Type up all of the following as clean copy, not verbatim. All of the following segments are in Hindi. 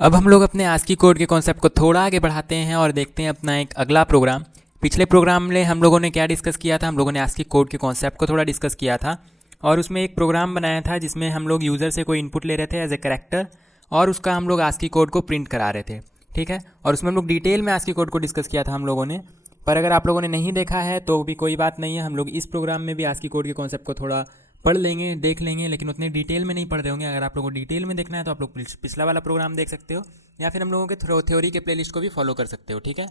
अब हम लोग अपने आस्की कोड के कॉन्सेप्ट को थोड़ा आगे बढ़ाते हैं और देखते हैं अपना एक अगला प्रोग्राम। पिछले प्रोग्राम में हम लोगों ने क्या डिस्कस किया था, हम लोगों ने आस्की कोड के कॉन्सेप्ट को थोड़ा डिस्कस किया था और उसमें एक प्रोग्राम बनाया था जिसमें हम लोग यूज़र से कोई इनपुट ले रहे थे एज ए करेक्टर और उसका हम लोग आस्की कोड को प्रिंट करा रहे थे। ठीक है, और उसमें हम लोग डिटेल में आस्की कोड को डिस्कस किया था हम लोगों ने। पर अगर आप लोगों ने नहीं देखा है तो भी कोई बात नहीं है, हम लोग इस प्रोग्राम में भी आस्की कोड के कॉन्सेप्ट को थोड़ा पढ़ लेंगे, देख लेंगे, लेकिन उतने डिटेल में नहीं पढ़ रहे होंगे। अगर आप लोगों को डिटेल में देखना है तो आप लोग पिछला वाला प्रोग्राम देख सकते हो या फिर हम लोगों के थ्योरी के प्लेलिस्ट को भी फॉलो कर सकते हो। ठीक है,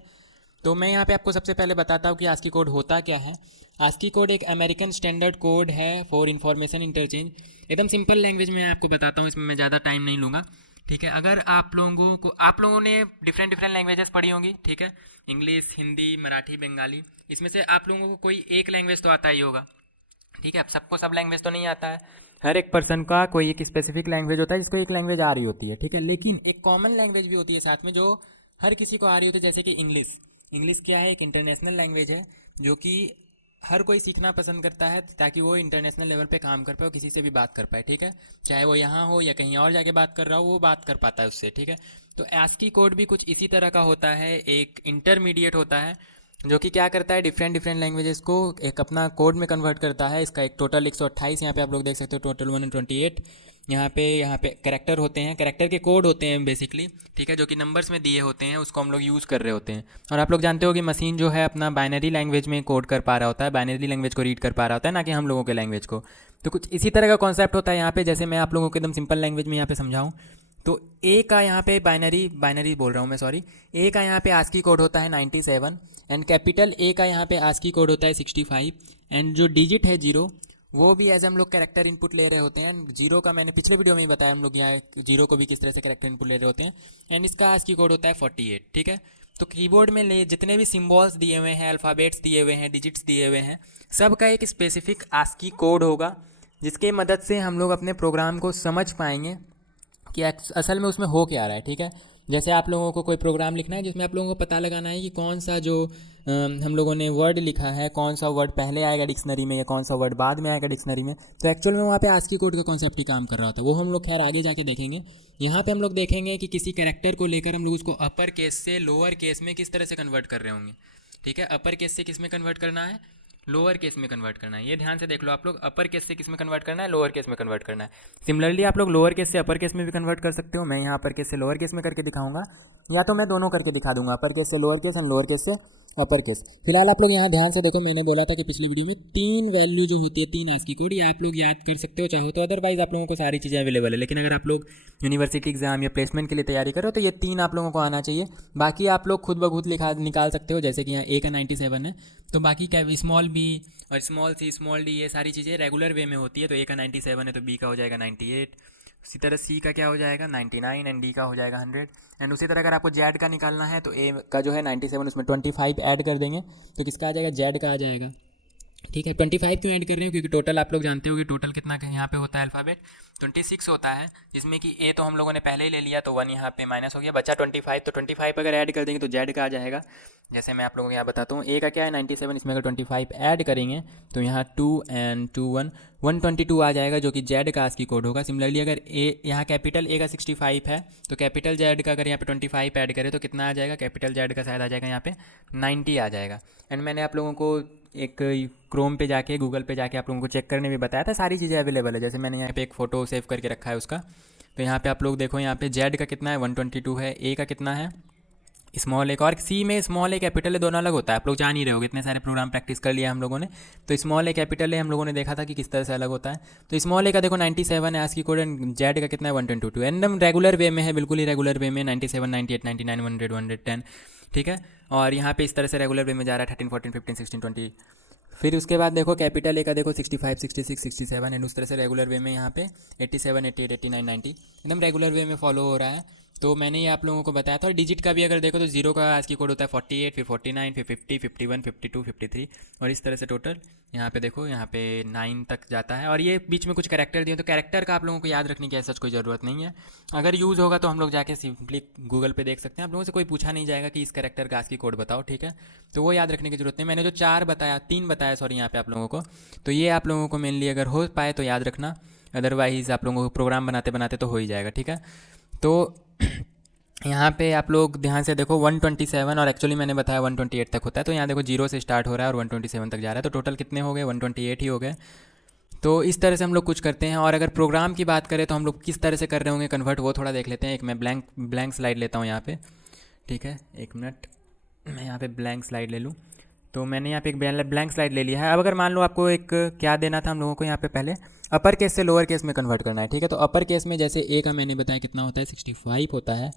तो मैं यहाँ पे आपको सबसे पहले बताता हूँ कि आस्की कोड होता क्या है। आस्की कोड एक अमेरिकन स्टैंडर्ड कोड है फॉर इंफॉर्मेशन इंटरचेंज। एकदम सिंपल लैंग्वेज में आपको बताता हूँ, इसमें मैं ज़्यादा टाइम नहीं लूँगा। ठीक है, अगर आप लोगों ने डिफरेंट डिफरेंट लैंग्वेजेस पढ़ी होंगी। ठीक है, इंग्लिश, हिंदी, मराठी, बंगाली, इसमें से आप लोगों को कोई एक लैंग्वेज तो आता ही होगा। ठीक है, अब सबको सब लैंग्वेज तो नहीं आता है, हर एक पर्सन का कोई एक स्पेसिफिक लैंग्वेज होता है जिसको एक लैंग्वेज आ रही होती है। ठीक है, लेकिन एक कॉमन लैंग्वेज भी होती है साथ में जो हर किसी को आ रही होती है, जैसे कि इंग्लिश। इंग्लिश क्या है, एक इंटरनेशनल लैंग्वेज है जो कि हर कोई सीखना पसंद करता है ताकि वो इंटरनेशनल लेवल पे काम कर पाए, किसी से भी बात कर पाए। ठीक है, चाहे वो यहाँ हो या कहीं और जाके बात कर रहा हो, वो बात कर पाता है उससे। ठीक है, तो ASCII कोड भी कुछ इसी तरह का होता है, एक इंटरमीडिएट होता है जो कि क्या करता है, डिफरेंट डिफरेंट लैंग्वेजेस को एक अपना कोड में कन्वर्ट करता है। इसका एक टोटल 128 यहाँ पे आप लोग देख सकते हो, टोटल 128 यहाँ पे कैरेक्टर होते हैं, कैरेक्टर के कोड होते हैं बेसिकली। ठीक है, जो कि नंबर्स में दिए होते हैं, उसको हम लोग यूज़ कर रहे होते हैं। और आप लोग जानते हो कि मशीन जो है अपना बाइनरी लैंग्वेज में कोड कर पा रहा होता है, बाइनरी लैंग्वेज को रीड कर पा रहा होता है, ना कि हम लोगों के लैंग्वेज को। तो कुछ इसी तरह का कॉन्सेप्ट होता है यहाँ पे। जैसे मैं आप लोगों को एकदम सिंपल लैंग्वेज में यहाँ पे समझाऊँ तो ए का यहाँ पे बाइनरी बाइनरी बोल रहा हूँ मैं, सॉरी। ए का यहाँ पे आस्की कोड होता है 97 एंड कैपिटल ए का यहाँ पे आस्की कोड होता है 65 एंड जो डिजिट है जीरो, वो भी एज हम लोग कैरेक्टर इनपुट ले रहे होते हैं। एंड जीरो का मैंने पिछले वीडियो में ही बताया, हम लोग यहाँ जीरो को भी किस तरह से कैरेक्टर इनपुट ले रहे होते हैं। एंड इसका आस्की कोड होता है 48। ठीक है, तो कीबोर्ड में ले जितने भी सिम्बॉल्स दिए हुए हैं, अल्फ़ाबेट्स दिए हुए हैं, डिजिट्स दिए हुए हैं, सबका एक स्पेसिफिक आस्की कोड होगा जिसके मदद से हम लोग अपने प्रोग्राम को समझ पाएंगे कि असल में उसमें हो क्या रहा है। ठीक है, जैसे आप लोगों को कोई प्रोग्राम लिखना है जिसमें आप लोगों को पता लगाना है कि कौन सा जो हम लोगों ने वर्ड लिखा है, कौन सा वर्ड पहले आएगा डिक्शनरी में या कौन सा वर्ड बाद में आएगा डिक्शनरी में, तो एक्चुअल में वहाँ पे आस्की कोड का कॉन्सेप्ट ही काम कर रहा होता है। वो हम लोग खैर आगे जाके देखेंगे। यहाँ पे हम लोग देखेंगे कि किसी कैरेक्टर को लेकर हम लोग उसको अपर केस से लोअर केस में किस तरह से कन्वर्ट कर रहे होंगे। ठीक है, अपर केस से किस में कन्वर्ट करना है, लोअर केस में कन्वर्ट करना है। ये ध्यान से देख लो आप लोग, अपर केस से किस में कन्वर्ट करना है, लोअर केस में कन्वर्ट करना है। सिमिलरली आप लोग लोअर केस से अपर केस में भी कन्वर्ट कर सकते हो। मैं यहाँ अपर केस से लोअर केस में करके दिखाऊंगा, या तो मैं दोनों करके दिखा दूंगा, अपर केस से lower case and lower case से अपर केस। फिलहाल आप लोग यहाँ ध्यान से देखो, मैंने बोला था कि पिछली वीडियो में 3 वैल्यू जो होती है, 3 आस्की कोड, ये आप लोग याद कर सकते हो चाहो तो। अदरवाइज आप लोगों को सारी चीज़ें अवेलेबल है, लेकिन अगर आप लोग यूनिवर्सिटी एग्जाम या प्लेसमेंट के लिए तैयारी करो तो ये 3 आप लोगों को आना चाहिए। बाकी आप लोग खुद ब खुद लिखा निकाल सकते हो, जैसे कि यहाँ ए का 97 है तो बाकी क्या, स्मॉल बी और स्मॉल सी, स्मॉल डी, ये सारी चीज़ें रेगुलर वे में होती है। तो ए का 97 है तो बी का हो जाएगा 98, उसी तरह सी का क्या हो जाएगा 99 एंड डी का हो जाएगा 100। एंड उसी तरह अगर आपको जेड का निकालना है तो ए का जो है 97, उसमें 25 ऐड कर देंगे तो किसका आ जाएगा, जेड का आ जाएगा। ठीक है, 25 क्यों ऐड कर रहे हो, क्योंकि टोटल आप लोग जानते हो कि टोटल कितना यहाँ पे होता है अल्फ़ाबेट, 26 होता है, जिसमें कि ए तो हम लोगों ने पहले ही ले लिया तो 1 यहाँ पे माइनस हो गया, बचा 25। तो 25 अगर ऐड कर देंगे तो जेड का आ जाएगा। जैसे मैं आप लोगों को यहाँ बताता हूँ, ए का क्या है 97, इसमें अगर 25 ऐड करेंगे तो यहाँ 2 एंड 2 1 122 आ जाएगा, जो कि जेड का आस्की कोड होगा। सिमिलरली अगर ए यहाँ कैपिटल ए का 65 है तो कैपिटल जेड का अगर यहाँ पे 25 ऐड करें तो कितना आ जाएगा, कैपिटल जेड का शायद आ जाएगा यहाँ पे 90 आ जाएगा। एंड मैंने आप लोगों को एक क्रोम पे जाके, गूगल पे जाके आप लोगों को चेक करने भी बताया था, सारी चीज़ें अवेलेबल है। जैसे मैंने यहाँ पे एक फ़ोटो सेव करके रखा है उसका, तो यहाँ पे आप लोग देखो, यहाँ पे जेड का कितना है 122 है, ए का कितना है स्मॉल एक, और सी में स्मॉल ए कैपिटल ए दोनों अलग होता है। आप लोग जान ही रहे होगे, इतने सारे प्रोग्राम प्रैक्टिस कर लिया हम लोगों ने। तो स्मॉल ए कैपिटल ए हम लोगों ने देखा था कि किस तरह से अलग होता है। तो स्मॉल ए का देखो 97 है आस्की कोड एंड जेड का कितना है 122, एकदम रेगुलर वे में है, बिल्कुल ही रेगुलर वे में 97 98 99 100 110। ठीक है, और यहाँ पे इस तरह से रेगुलर वे में जा रहा है 13 14 15 16 20। फिर उसके बाद देखो कैपिटल ए का देखो 65 66 67 एंड उस तरह से रेगुलर वे में यहाँ पे 87 88 89 90 एकदम रेगुलर वे में फॉलो हो रहा है। तो मैंने ये आप लोगों को बताया था। और डिजिट का भी अगर देखो तो जीरो का आस्की कोड होता है 48, फिर 49, फिर 50 51 52 53 और इस तरह से टोटल यहाँ पे देखो, यहाँ पे 9 तक जाता है। और ये बीच में कुछ कैरेक्टर दिए, तो कैरेक्टर का आप लोगों को याद रखने की ऐसा कोई ज़रूरत नहीं है। अगर यूज़ होगा तो हम लोग जाके सिंपली गूगल पे देख सकते हैं, आप लोगों से कोई पूछा नहीं जाएगा कि इस कैरेक्टर का आस्की कोड बताओ। ठीक है, तो वो याद रखने की जरूरत नहीं। मैंने जो 3 बताया सॉरी यहाँ पे आप लोगों को, तो ये आप लोगों को मेनली अगर हो पाए तो याद रखना, अदरवाइज़ आप लोगों को प्रोग्राम बनाते बनाते तो हो ही जाएगा। ठीक है, तो यहाँ पे आप लोग ध्यान से देखो 127, और एक्चुअली मैंने बताया 128 तक होता है, तो यहाँ देखो 0 से स्टार्ट हो रहा है और 127 तक जा रहा है, तो टोटल कितने हो गए, 128 ही हो गए। तो इस तरह से हम लोग कुछ करते हैं। और अगर प्रोग्राम की बात करें तो हम लोग किस तरह से कर रहे होंगे कन्वर्ट, वो थोड़ा देख लेते हैं। एक मैं ब्लैंक स्लाइड लेता हूँ यहाँ पे, ठीक है, एक मिनट, मैं यहाँ पे ब्लैंक स्लाइड ले लूँ। तो मैंने यहाँ पे एक ब्लैंक स्लाइड ले लिया है। अब अगर मान लो आपको एक क्या देना था हम लोगों को, यहाँ पे पहले अपर केस से लोअर केस में कन्वर्ट करना है, ठीक है। तो अपर केस में जैसे ए का मैंने बताया कितना होता है, 65 होता है,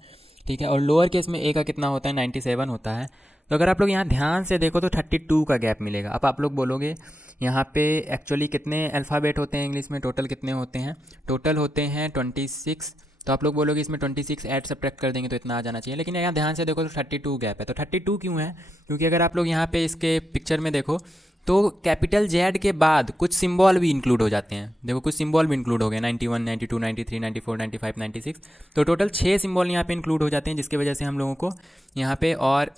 ठीक है, और लोअर केस में ए का कितना होता है, 97 होता है। तो अगर आप लोग यहाँ ध्यान से देखो तो 32 का गैप मिलेगा। अब आप लोग बोलोगे यहाँ पे एक्चुअली कितने अल्फ़ाबेट होते हैं इंग्लिश में, टोटल कितने होते हैं, टोटल होते हैं 26। तो आप लोग बोलोगे इसमें 26 ऐड सब्ट्रैक्ट कर देंगे तो इतना आ जाना चाहिए, लेकिन यहाँ ध्यान से देखो तो 32 गैप है। तो 32 क्यों है, क्योंकि अगर आप लोग यहाँ पे इसके पिक्चर में देखो तो कैपिटल जेड के बाद कुछ सिंबल भी इंक्लूड हो जाते हैं। देखो कुछ सिंबल भी इंक्लूड हो गए, 91, 92, 93, 94, 95, 96। तो टोटल 6 सिंबल यहाँ पे इंक्लूड हो जाते हैं, जिसकी वजह से हम लोगों को यहाँ पे, और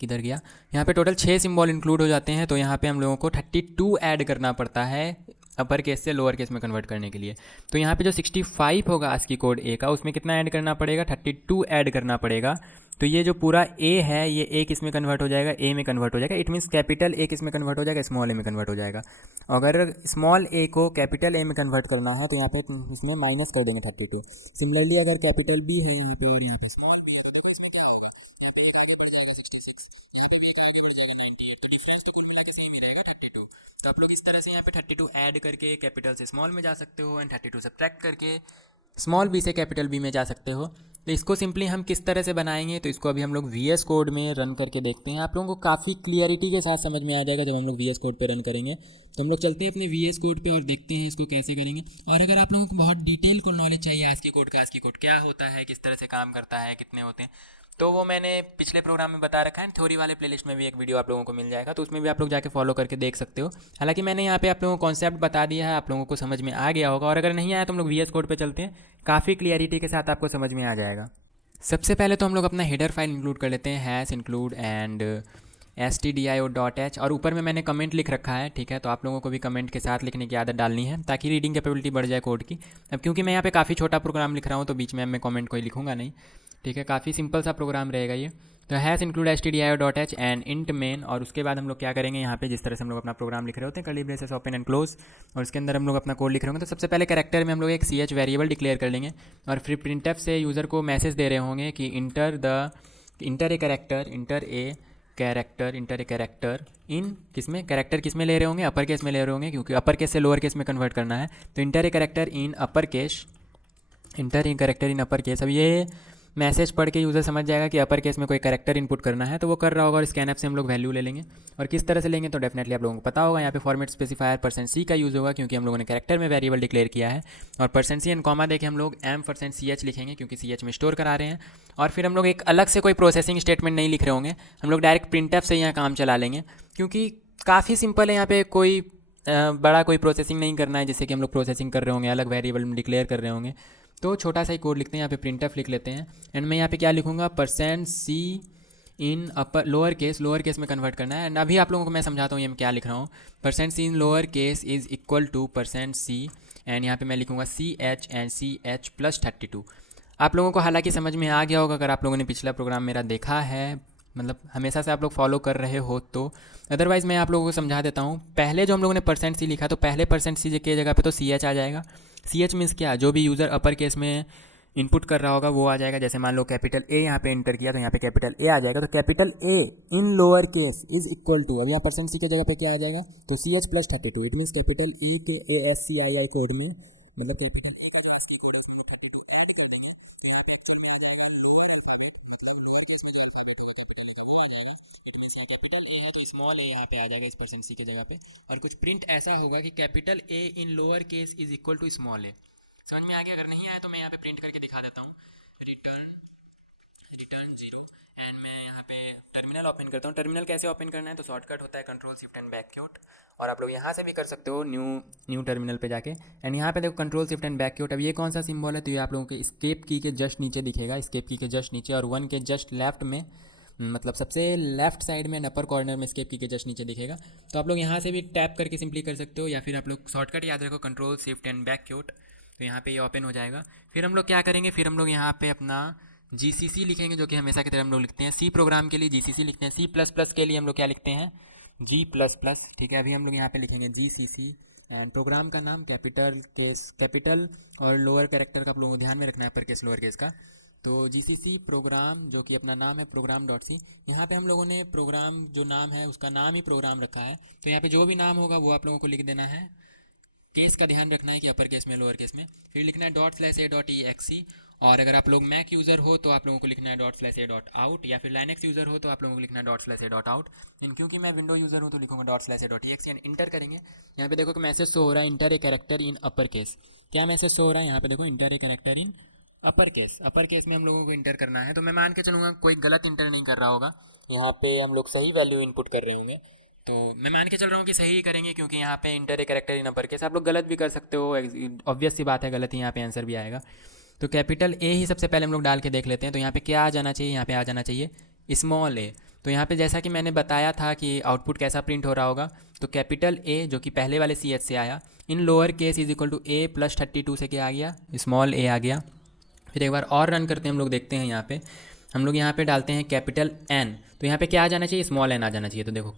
किधर गया, यहाँ पे टोटल 6 सिंबल इंक्लूड हो जाते हैं। तो यहाँ पे हम लोगों को 32 ऐड करना पड़ता है अपर केस से लोअर केस में कन्वर्ट करने के लिए। तो यहाँ पे जो 65 होगा ASCII कोड ए का, उसमें कितना ऐड करना पड़ेगा, 32 ऐड करना पड़ेगा। तो ये जो पूरा ए है, ये ए किस में कन्वर्ट हो जाएगा, ए में कन्वर्ट हो जाएगा। इट मीन्स कैपिटल ए किस में कन्वर्ट हो जाएगा, स्मॉल ए में कन्वर्ट हो जाएगा। अगर स्मॉल ए को कैपिटल ए में कन्वर्ट करना है तो यहाँ पे इसमें माइनस कर देंगे 32। सिमिलरली अगर कैपिटल बी है यहाँ पे और यहाँ पे स्मॉल बी है, तो देखो इसमें क्या होगा, यहाँ पे एक आगे बढ़ जाएगा 66, यहाँ पे एक आगे बढ़ जाएगी 98। तो डिफरेंस तो कुल मिला के सेम ही रहेगा 32। तो आप लोग इस तरह से यहाँ पे 32 ऐड करके कैपिटल से स्मॉल में जा सकते हो, एंड 32 सब्ट्रैक्ट करके स्मॉल बी से कैपिटल बी में जा सकते हो। तो इसको सिंपली हम किस तरह से बनाएंगे, तो इसको अभी हम लोग वी एस कोड में रन करके देखते हैं। आप लोगों को काफ़ी क्लियरिटी के साथ समझ में आ जाएगा जब हम लोग वी एस कोड पे रन करेंगे। तो हम लोग चलते हैं अपने वी एस कोड पे और देखते हैं इसको कैसे करेंगे। और अगर आप लोगों को बहुत डिटेल को नॉलेज चाहिए ASCII कोड का, ASCII कोड क्या होता है, किस तरह से काम करता है, कितने होते हैं, तो वो मैंने पिछले प्रोग्राम में बता रखा है। थ्योरी वाले प्लेलिस्ट में भी एक वीडियो आप लोगों को मिल जाएगा, तो उसमें भी आप लोग जाके फॉलो करके देख सकते हो। हालांकि मैंने यहाँ पे आप लोगों को कॉन्सेप्ट बता दिया है, आप लोगों को समझ में आ गया होगा। और अगर नहीं आया तो हम लोग वी एस कोड पे चलते हैं, काफ़ी क्लियरिटी के साथ आपको समझ में आ जाएगा। सबसे पहले तो हम लोग अपना हेडर फाइल इंक्लूड कर लेते हैं, हैश इंक्लूड एंड stdio.h, और ऊपर में मैंने कमेंट लिख रखा है, ठीक है। तो आप लोगों को भी कमेंट के साथ लिखने की आदत डालनी है ताकि रीडिंग कैपेबिलिटी बढ़ जाए कोड की। अब क्योंकि मैं यहाँ पे काफ़ी छोटा प्रोग्राम लिख रहा हूँ तो बीच में मैं कमेंट कोई लिखूंगा नहीं, ठीक है। काफ़ी सिंपल सा प्रोग्राम रहेगा ये। तो hash include stdio.h and int main, और उसके बाद हम लोग क्या करेंगे, यहाँ पे जिस तरह से हम लोग अपना प्रोग्राम लिख रहे होते हैं, curly braces open and close, और उसके अंदर हम लोग अपना कोड लिख रहे होंगे। तो सबसे पहले कैरेक्टर में हम लोग एक ch वेरिएबल डिक्लेयर कर लेंगे, और फिर प्रिंटफ से यूज़र को मैसेज दे रहे होंगे कि inter a character in character किस में ले रहे होंगे, अपर केस में ले रहे होंगे, क्योंकि अपर केस से लोअर केस में कन्वर्ट करना है। तो inter a character in upper case. अब ये मैसेज पढ़ के यूज़र समझ जाएगा कि अपर केस में कोई कैरेक्टर इनपुट करना है, तो वो कर रहा होगा, और स्कैनएफ से हम लोग वैल्यू ले लेंगे। और किस तरह से लेंगे तो डेफिनेटली आप लोगों को पता होगा, यहाँ पे फॉर्मेट स्पेसिफायर %c का यूज़ होगा, क्योंकि हम लोगों ने कैरेक्टर में वेरिएबल डिक्लेयर किया है। और %c एंड कॉमा देके हम लोग m%ch लिखेंगे, क्योंकि ch में स्टोर करा रहे हैं। और फिर हम लोग एक अलग से कोई प्रोसेसिंग स्टेटमेंट नहीं लिख रहे होंगे, हम लोग डायरेक्ट प्रिंटफ से यहाँ काम चला लेंगे, क्योंकि काफ़ी सिंपल है। यहाँ पे कोई बड़ा कोई प्रोसेसिंग नहीं करना है, जिससे कि हम लोग प्रोसेसिंग कर रहे होंगे, अलग वेरिएबल में डिक्लेयर कर रहे होंगे। तो छोटा सा ही कोड लिखते हैं, यहाँ पे प्रिंटफ लिख लेते हैं। एंड मैं यहाँ पे क्या लिखूँगा, %c इन लोअर केस में कन्वर्ट करना है। एंड अभी आप लोगों को मैं समझाता हूँ ये मैं क्या लिख रहा हूँ। %c in lower case is equal to %c, and यहाँ पे मैं लिखूँगा CH एंड CH प्लस 32। आप लोगों को हालांकि समझ में आ गया होगा अगर आप लोगों ने पिछला प्रोग्राम मेरा देखा है, मतलब हमेशा से आप लोग फॉलो कर रहे हो तो। अदरवाइज़ मैं आप लोगों को समझा देता हूँ। पहले जो हम लोगों ने %c लिखा, तो पहले %c के जगह पे तो CH आ जाएगा। CH मीन्स क्या, जो भी यूज़र अपर केस में इनपुट कर रहा होगा वो आ जाएगा। जैसे मान लो कैपिटल ए यहाँ पे एंटर किया, तो यहाँ पे कैपिटल ए आ जाएगा। तो capital A in lower case is equal to, अब यहाँ %c की जगह पे क्या आ जाएगा, तो CH plus 32। It means capital E के ASCII कोड में, मतलब कैपिटल ए का जो ASCII कोड है उसमें 32 ऐड कर देंगे। तो यहाँ पे एक्चुअल में आ जाएगा लोअर अल्फाबेट, मतलब लोअर केस में जो अल्फाबेट होगा कैपिटल ए का वो आ जाएगा। इट मीन्स कैपिटल ए है तो स्मॉल ए यहाँ पे आ जाएगा इस %c की जगह पे। और कुछ प्रिंट ऐसा होगा कि capital A in lower case is equal to small A. समझ में आ गया? अगर नहीं आया तो मैं यहाँ पे प्रिंट करके दिखा देता हूँ। रिटर्न 0। एंड मैं यहाँ पे टर्मिनल ओपन करता हूँ। टर्मिनल कैसे ओपन करना है, तो शॉर्टकट होता है Ctrl+Shift+Back, और आप लोग यहाँ से भी कर सकते हो न्यू टर्मिनल पे जाके। एंड यहाँ पे देखो Ctrl+Shift+Back। अब ये कौन सा सिंबल है, तो ये आप लोगों के एस्केप की के जस्ट नीचे दिखेगा, एस्केप की के जस्ट नीचे, और 1 के जस्ट लेफ्ट में, मतलब सबसे लेफ्ट साइड में अपर कॉर्नर में एस्केप की के जस्ट नीचे दिखेगा। तो आप लोग यहाँ से भी टैप करके सिंपली कर सकते हो, या फिर आप लोग शॉर्टकट याद रखो Ctrl+Shift+Back, तो यहाँ पे ये ओपन हो जाएगा। फिर हम लोग क्या करेंगे, फिर हम लोग यहाँ पे अपना GCC लिखेंगे, जो कि हमेशा की तरह हम लोग लिखते हैं। सी प्रोग्राम के लिए GCC लिखते हैं। C++ के लिए हम लोग क्या लिखते हैं, G++। ठीक है, अभी हम लोग यहाँ पे लिखेंगे GCC। एंड प्रोग्राम का नाम कैपिटल और लोअर कैरेक्टर का आप लोगों को ध्यान में रखना है, अपर केस लोअर केस का। तो GCC प्रोग्राम, जो कि अपना नाम है प्रोग्राम डॉट सी। यहाँ पे हम लोगों ने प्रोग्राम जो नाम है उसका नाम ही प्रोग्राम रखा है, तो यहाँ पे जो भी नाम होगा वो आप लोगों को लिख देना है। केस का ध्यान रखना है कि अपर केस में लोअर केस में। फिर लिखना है ./a.exe। और अगर आप लोग मैक यूज़र हो तो आप लोगों को लिखना है ./a.out, या फिर लाइनक्स यूज़र हो तो आप लोगों को लिखना है ./a.out। क्योंकि मैं विंडो यूज़र हूँ तो लिखूंगा ./a.exe एंड इंटर करेंगे। यहाँ पे देखो कि मैसेज शो हो रहा है, inter a character in upper case. क्या मैसेज शो हो रहा है यहाँ पे, देखो inter a character in upper case. Upper case में हम लोगों को इंटर करना है, तो मैं मान के चलूँगा कोई गलत इंटर नहीं कर रहा होगा, यहाँ पे हम लोग सही वैल्यू इनपुट कर रहे होंगे। तो मैं मान के चल रहा हूँ कि सही ही करेंगे, क्योंकि यहाँ पे inter a character in upper case. आप लोग गलत भी कर सकते हो, ऑब्वियस सी बात है, गलत ही यहाँ पे आंसर भी आएगा। तो कैपिटल ए ही सबसे पहले हम लोग डाल के देख लेते हैं। तो यहाँ पे क्या आ जाना चाहिए, यहाँ पे आ जाना चाहिए स्मॉल ए। तो यहाँ पे जैसा कि मैंने बताया था कि आउटपुट कैसा प्रिंट हो रहा होगा, तो कैपिटल ए जो कि पहले वाले CH से आया, in lower case is equal to A + 32 से क्या आ गया, स्मॉल ए आ गया। फिर एक बार और रन करते हैं, हम लोग देखते हैं। यहाँ पे हम लोग यहाँ पे डालते हैं कैपिटल N, तो यहाँ पे क्या आ जाना चाहिए, स्मॉल n आ जाना चाहिए। तो देखो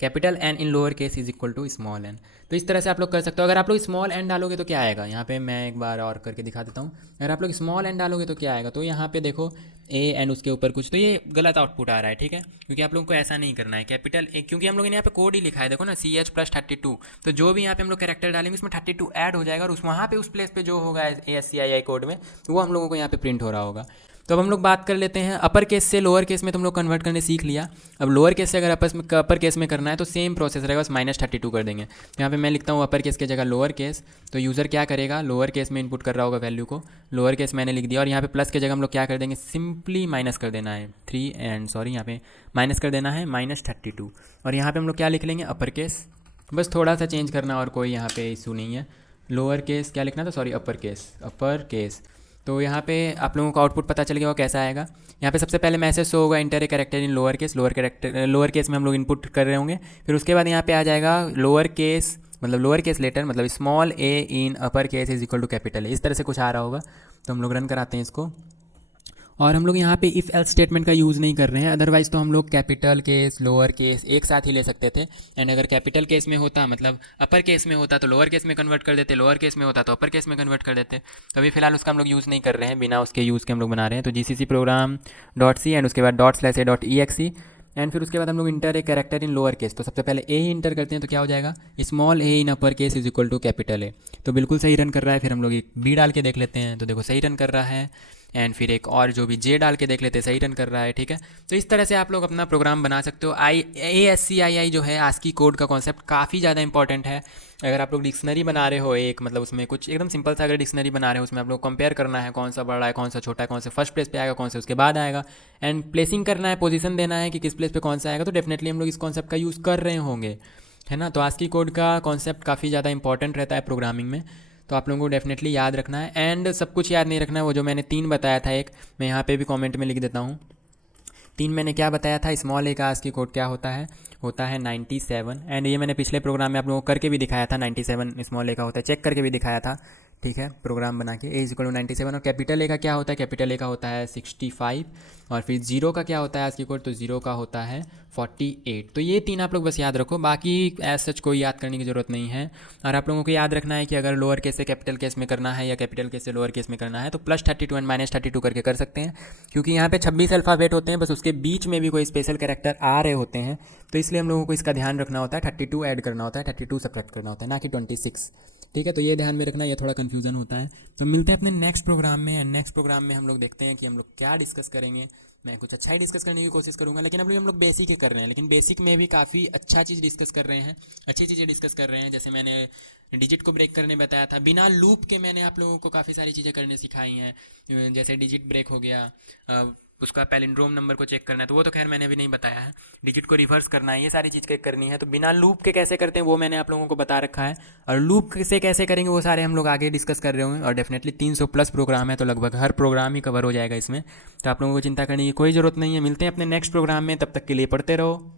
capital N in lower case is equal to small n। तो इस तरह से आप लोग कर सकते हो। अगर आप लोग स्मॉल n डालोगे तो क्या आएगा, यहाँ पे मैं एक बार और करके दिखा देता हूँ। अगर आप लोग स्मॉल n डालोगे तो क्या आएगा, तो यहाँ पे देखो AN उसके ऊपर कुछ, तो ये गलत आउटपुट आ रहा है। ठीक है, क्योंकि आप लोगों को ऐसा नहीं करना है। कैपिटल ए, क्योंकि हम लोगों ने यहाँ पे कोड ही लिखा है, देखो ना CH + 32। तो जो भी यहाँ पे हम लोग कैरेक्टर डालेंगे उसमें 32 ऐड हो जाएगा, और उस वहाँ पे उस प्लेस पे जो होगा ASCII कोड में, तो वो हम लोगों को यहाँ पे प्रिंट हो रहा होगा। तो अब हम लोग बात कर लेते हैं अपर केस से लोअर केस में। तुम लोग कन्वर्ट करने सीख लिया। अब लोअर केस से अगर अपर केस में करना है तो सेम प्रोसेस रहेगा, बस -32 कर देंगे। यहाँ पे मैं लिखता हूँ अपर केस की जगह लोअर केस। तो यूज़र क्या करेगा, लोअर केस में इनपुट कर रहा होगा वैल्यू को, लोअर केस मैंने लिख दिया। और यहाँ पे प्लस की जगह हम लोग क्या कर देंगे, सिंपली माइनस कर देना है यहाँ पे माइनस कर देना है -32। और यहाँ पे हम लोग क्या लिख लेंगे, अपर केस। बस थोड़ा सा चेंज करना और कोई यहाँ पे इशू नहीं है। लोअर केस क्या लिखना था, सॉरी अपर केस। तो यहाँ पे आप लोगों को आउटपुट पता चल गया वो कैसा आएगा। यहाँ पे सबसे पहले मैसेज शो होगा inter a character in lower case. Lower case में हम लोग इनपुट कर रहे होंगे। फिर उसके बाद यहाँ पे आ जाएगा लोअर केस लेटर, मतलब small A in upper case is equal to capital A. इस तरह से कुछ आ रहा होगा। तो हम लोग रन कराते हैं इसको। और हम लोग यहाँ पे इफ़ एल्स स्टेटमेंट का यूज़ नहीं कर रहे हैं। अदरवाइज़ तो हम लोग कैपिटल केस लोअर केस एक साथ ही ले सकते थे। एंड अगर कैपिटल केस में होता, मतलब अपर केस में होता, तो लोअर केस में कन्वर्ट कर देते, लोअर केस में होता तो अपर केस में कन्वर्ट कर देते। तो अभी फिलहाल उसका हम लोग यूज़ नहीं कर रहे हैं, बिना उसके यूज़ के हम लोग बना रहे हैं। तो GCC प्रोग्राम .c एंड उसके बाद ./a.exe एंड फिर उसके बाद हम लोग inter a character in lower case. तो सबसे पहले ए ही इंटर करते हैं, तो क्या हो जाएगा, small A in upper case is equal to capital A. तो बिल्कुल सही रन कर रहा है। फिर हम लोग एक बी डाल के देख लेते हैं, तो देखो सही रन कर रहा है। एंड फिर एक और जो भी जे डाल के देख लेते हैं, सही रन कर रहा है। ठीक है, तो इस तरह से आप लोग अपना प्रोग्राम बना सकते हो। ASCII जो है आस्की कोड का कॉन्सेप्ट काफ़ी ज़्यादा इंपॉर्टेंट है। अगर आप लोग डिक्शनरी बना रहे हो एक, मतलब उसमें कुछ एकदम सिंपल सा अगर डिक्शनरी बना रहे हो, उसमें आप लोग कंपेयर करना है कौन सा बड़ा है, कौन सा छोटा है, कौन सा फर्स्ट प्लेस पे आएगा, कौन सा उसके बाद आएगा, एंड प्लेसिंग करना है, पोजीशन देना है कि किस प्लेस पे कौन सा आएगा। तो डेफिनेटली हम लोग इस कॉन्सेप्ट का यूज़ कर रहे होंगे, है ना। तो आस्की कोड का कॉन्सेप्ट काफ़ी ज़्यादा इंपॉर्टेंट रहता है प्रोग्रामिंग में। तो आप लोगों को डेफिनेटली याद रखना है। एंड सब कुछ याद नहीं रखना है, वो जो मैंने 3 बताया था, एक मैं यहाँ पे भी कमेंट में लिख देता हूँ। 3 मैंने क्या बताया था, स्मॉल ए का आस्की कोड क्या होता है 97। एंड ये मैंने पिछले प्रोग्राम में आप लोगों को करके भी दिखाया था, 97 स्मॉल ए का होता है, चेक करके भी दिखाया था। ठीक है, प्रोग्राम बना के A = 97। और कैपिटल ए का क्या होता है, कैपिटल ए का होता है 65। और फिर जीरो का क्या होता है आस्की कोड, तो जीरो का होता है 48। तो ये 3 आप लोग बस याद रखो, बाकी एज सच कोई याद करने की ज़रूरत नहीं है। और आप लोगों को याद रखना है कि अगर लोअर केस से कैपिटल केस में करना है या कैपिटल केस से लोअर केस में करना है तो +32 एंड -32 करके कर सकते हैं, क्योंकि यहाँ पे 26 अल्फ़ाबेट होते हैं, बस उसके बीच में भी कोई स्पेशल कैरेक्टर आ रहे होते हैं। तो इसलिए हम लोगों को इसका ध्यान रखना होता है, 32 ऐड करना होता है, 32 सब्ट्रैक्ट करना होता है, ना कि 26। ठीक है, तो ये ध्यान में रखना, ये थोड़ा कन्फ्यूज़न होता है। तो मिलते हैं अपने नेक्स्ट प्रोग्राम में। एंड नेक्स्ट प्रोग्राम में हम लोग देखते हैं कि हम लोग क्या डिस्कस करेंगे। मैं कुछ अच्छा ही डिस्कस करने की कोशिश करूंगा, लेकिन अभी हम लोग बेसिक ही कर रहे हैं, लेकिन बेसिक में भी काफ़ी अच्छा चीज़ डिस्कस कर रहे हैं, अच्छी चीज़ें डिस्कस कर रहे हैं। जैसे मैंने डिजिट को ब्रेक करने बताया था, बिना लूप के मैंने आप लोगों को काफ़ी सारी चीज़ें करने सिखाई हैं। जैसे डिजिट ब्रेक हो गया, उसका पैलिंड्रोम नंबर को चेक करना है, तो वो तो खैर मैंने अभी नहीं बताया है। डिजिट को रिवर्स करना है, ये सारी चीज़ करनी है। तो बिना लूप के कैसे करते हैं वो मैंने आप लोगों को बता रखा है, और लूप से कैसे करेंगे वो सारे हम लोग आगे डिस्कस कर रहे होंगे। और डेफिनेटली 300+ प्रोग्राम है, तो लगभग हर प्रोग्राम ही कवर हो जाएगा इसमें। तो आप लोगों को चिंता करने की कोई ज़रूरत नहीं है। मिलते हैं अपने नेक्स्ट प्रोग्राम में, तब तक के लिए पढ़ते रहो।